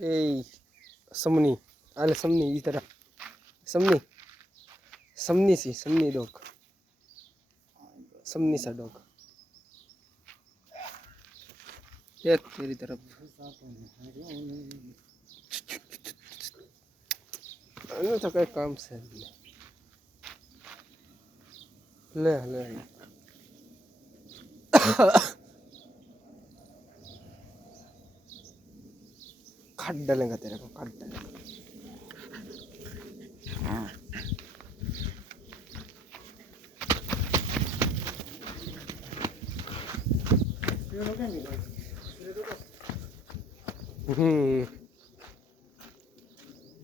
ए समनी आले समनी ई तरह समनी डॉग समनी सा डॉग ये तेरी तरफ तो कई काम से ले ले काट डालेंगे तेरे को काट डालेंगे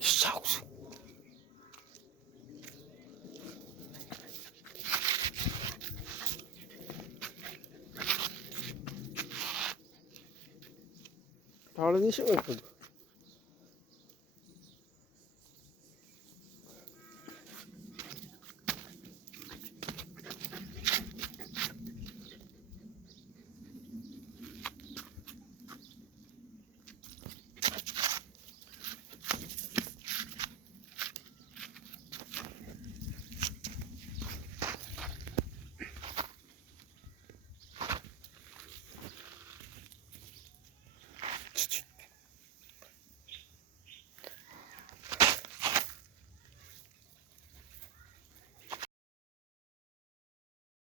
शाउस थाला दी शो